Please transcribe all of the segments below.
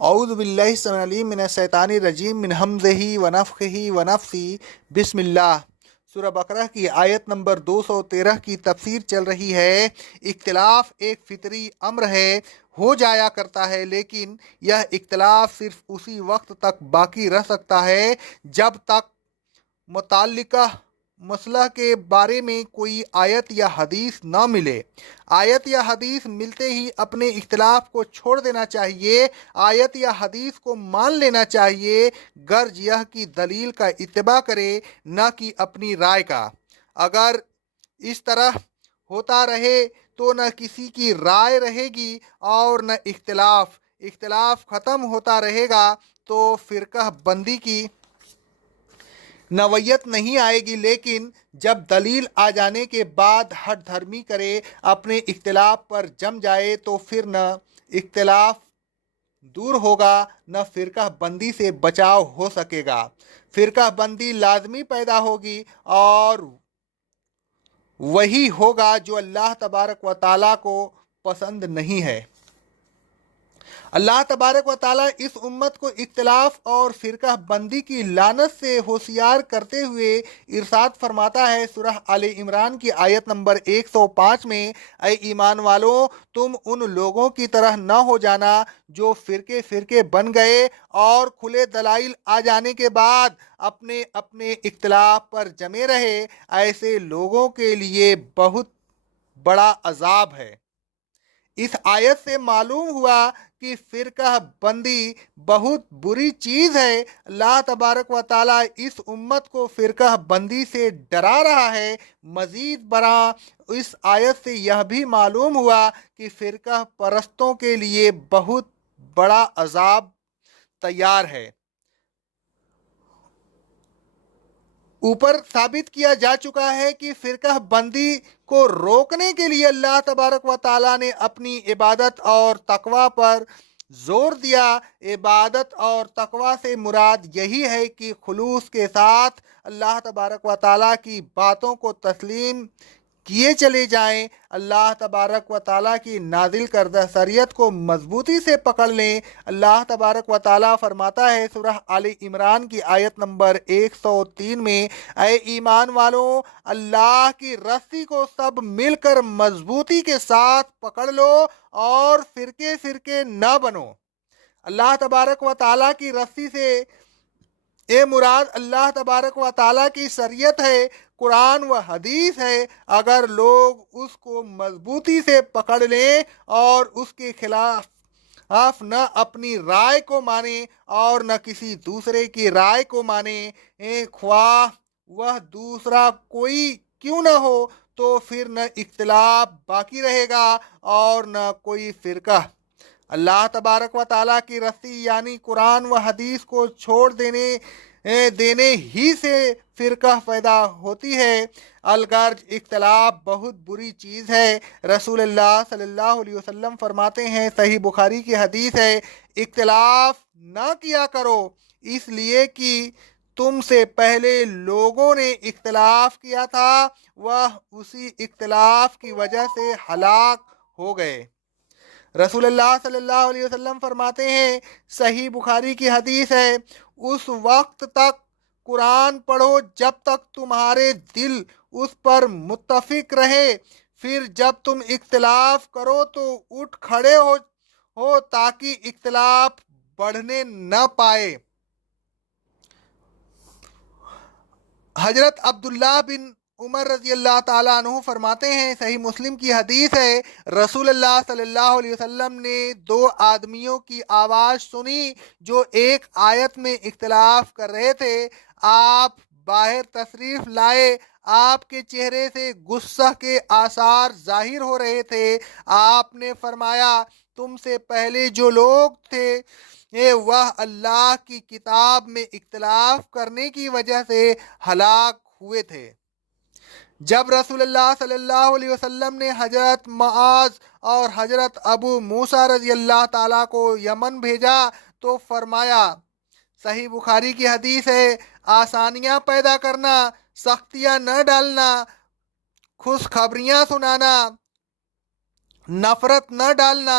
اعوذ باللہ السمیع العلیم من الشیطان الرجیم من حمزہ ونفخہ ونفثہ بسم اللہ۔ سورہ بقرہ کی آیت نمبر 213 کی تفسیر چل رہی ہے۔ اختلاف ایک فطری امر ہے، ہو جایا کرتا ہے، لیکن یہ اختلاف صرف اسی وقت تک باقی رہ سکتا ہے جب تک متعلقہ مسئلہ کے بارے میں کوئی آیت یا حدیث نہ ملے۔ آیت یا حدیث ملتے ہی اپنے اختلاف کو چھوڑ دینا چاہیے، آیت یا حدیث کو مان لینا چاہیے، غرض یہ کہ دلیل کا اتباع کرے، نہ کہ اپنی رائے کا۔ اگر اس طرح ہوتا رہے تو نہ کسی کی رائے رہے گی اور نہ اختلاف ختم ہوتا رہے گا تو فرقہ بندی کی نوعیت نہیں آئے گی، لیکن جب دلیل آ جانے کے بعد ہٹ دھرمی کرے، اپنے اختلاف پر جم جائے تو پھر نہ اختلاف دور ہوگا، نہ فرقہ بندی سے بچاؤ ہو سکے گا۔ فرقہ بندی لازمی پیدا ہوگی اور وہی ہوگا جو اللہ تبارک و تعالیٰ کو پسند نہیں ہے۔ اللہ تبارک و تعالیٰ اس امت کو اختلاف اور فرقہ بندی کی لعنت سے ہوشیار کرتے ہوئے ارشاد فرماتا ہے سورہ آل عمران کی آیت نمبر 105 میں، اے ایمان والو، تم ان لوگوں کی طرح نہ ہو جانا جو فرقے فرقے بن گئے اور کھلے دلائل آ جانے کے بعد اپنے اپنے اختلاف پر جمے رہے۔ ایسے لوگوں کے لیے بہت بڑا عذاب ہے۔ اس آیت سے معلوم ہوا کہ فرقہ بندی بہت بری چیز ہے۔ اللہ تبارک و تعالیٰ اس امت کو فرقہ بندی سے ڈرا رہا ہے۔ مزید برآں اس آیت سے یہ بھی معلوم ہوا کہ فرقہ پرستوں کے لیے بہت بڑا عذاب تیار ہے۔ اوپر ثابت کیا جا چکا ہے کہ فرقہ بندی کو روکنے کے لیے اللہ تبارک و تعالیٰ نے اپنی عبادت اور تقوی پر زور دیا۔ عبادت اور تقوی سے مراد یہی ہے کہ خلوص کے ساتھ اللہ تبارک و تعالیٰ کی باتوں کو تسلیم کیے چلے جائیں، اللہ تبارک و تعالیٰ کی نازل کردہ شریعت کو مضبوطی سے پکڑ لیں۔ اللہ تبارک و تعالیٰ فرماتا ہے سورہ آل عمران کی آیت نمبر 103 میں، اے ایمان والو، اللہ کی رسی کو سب مل کر مضبوطی کے ساتھ پکڑ لو اور فرقے فرقے نہ بنو۔ اللہ تبارک و تعالیٰ کی رسی سے مراد اللہ تبارک و تعالیٰ کی شریعت ہے، قرآن و حدیث ہے۔ اگر لوگ اس کو مضبوطی سے پکڑ لیں اور اس کے خلاف نہ اپنی رائے کو مانیں اور نہ کسی دوسرے کی رائے کو مانیں، خواہ وہ دوسرا کوئی کیوں نہ ہو، تو پھر نہ اختلاف باقی رہے گا اور نہ کوئی فرقہ۔ اللہ تبارک و تعالیٰ کی رسی یعنی قرآن و حدیث کو چھوڑ دینے ہی سے فرقہ پیدا ہوتی ہے۔ الغرض اختلاف بہت بری چیز ہے۔ رسول اللہ صلی اللہ علیہ وسلم فرماتے ہیں، صحیح بخاری کی حدیث ہے، اختلاف نہ کیا کرو، اس لیے کہ تم سے پہلے لوگوں نے اختلاف کیا تھا، وہ اسی اختلاف کی وجہ سے ہلاک ہو گئے۔ رسول اللہ صلی اللہ علیہ وسلم فرماتے ہیں، صحیح بخاری کی حدیث ہے، اس وقت تک قرآن پڑھو جب تک تمہارے دل اس پر متفق رہے، پھر جب تم اختلاف کرو تو اٹھ کھڑے ہو تاکہ اختلاف بڑھنے نہ پائے۔ حضرت عبداللہ بن عمر رضی اللہ تعالیٰ عنہ فرماتے ہیں، صحیح مسلم کی حدیث ہے، رسول اللہ صلی اللہ علیہ وسلم نے دو آدمیوں کی آواز سنی جو ایک آیت میں اختلاف کر رہے تھے۔ آپ باہر تشریف لائے، آپ کے چہرے سے غصہ کے آثار ظاہر ہو رہے تھے۔ آپ نے فرمایا، تم سے پہلے جو لوگ تھے وہ اللہ کی کتاب میں اختلاف کرنے کی وجہ سے ہلاک ہوئے تھے۔ جب رسول اللہ صلی اللہ علیہ وسلم نے حضرت معاذ اور حضرت ابو موسیٰ رضی اللہ تعالیٰ کو یمن بھیجا تو فرمایا، صحیح بخاری کی حدیث ہے، آسانیاں پیدا کرنا، سختیاں نہ ڈالنا، خوشخبریاں سنانا، نفرت نہ ڈالنا،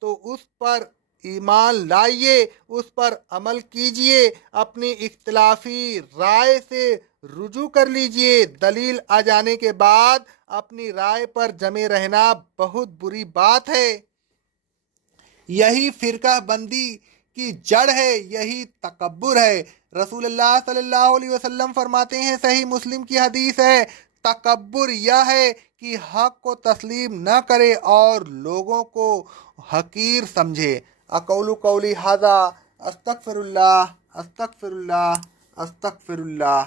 تو اس پر ایمان لائیے، اس پر عمل کیجئے، اپنی اختلافی رائے سے رجوع کر لیجئے۔ دلیل آ جانے کے بعد اپنی رائے پر جمے رہنا بہت بری بات ہے۔ یہی فرقہ بندی کی جڑ ہے، یہی تکبر ہے۔ رسول اللہ صلی اللہ علیہ وسلم فرماتے ہیں، صحیح مسلم کی حدیث ہے، تکبر یہ ہے کہ حق کو تسلیم نہ کرے اور لوگوں کو حقیر سمجھے۔ اقول قولی ھذا، استغفر اللہ، استغفر اللہ، استغفر اللہ۔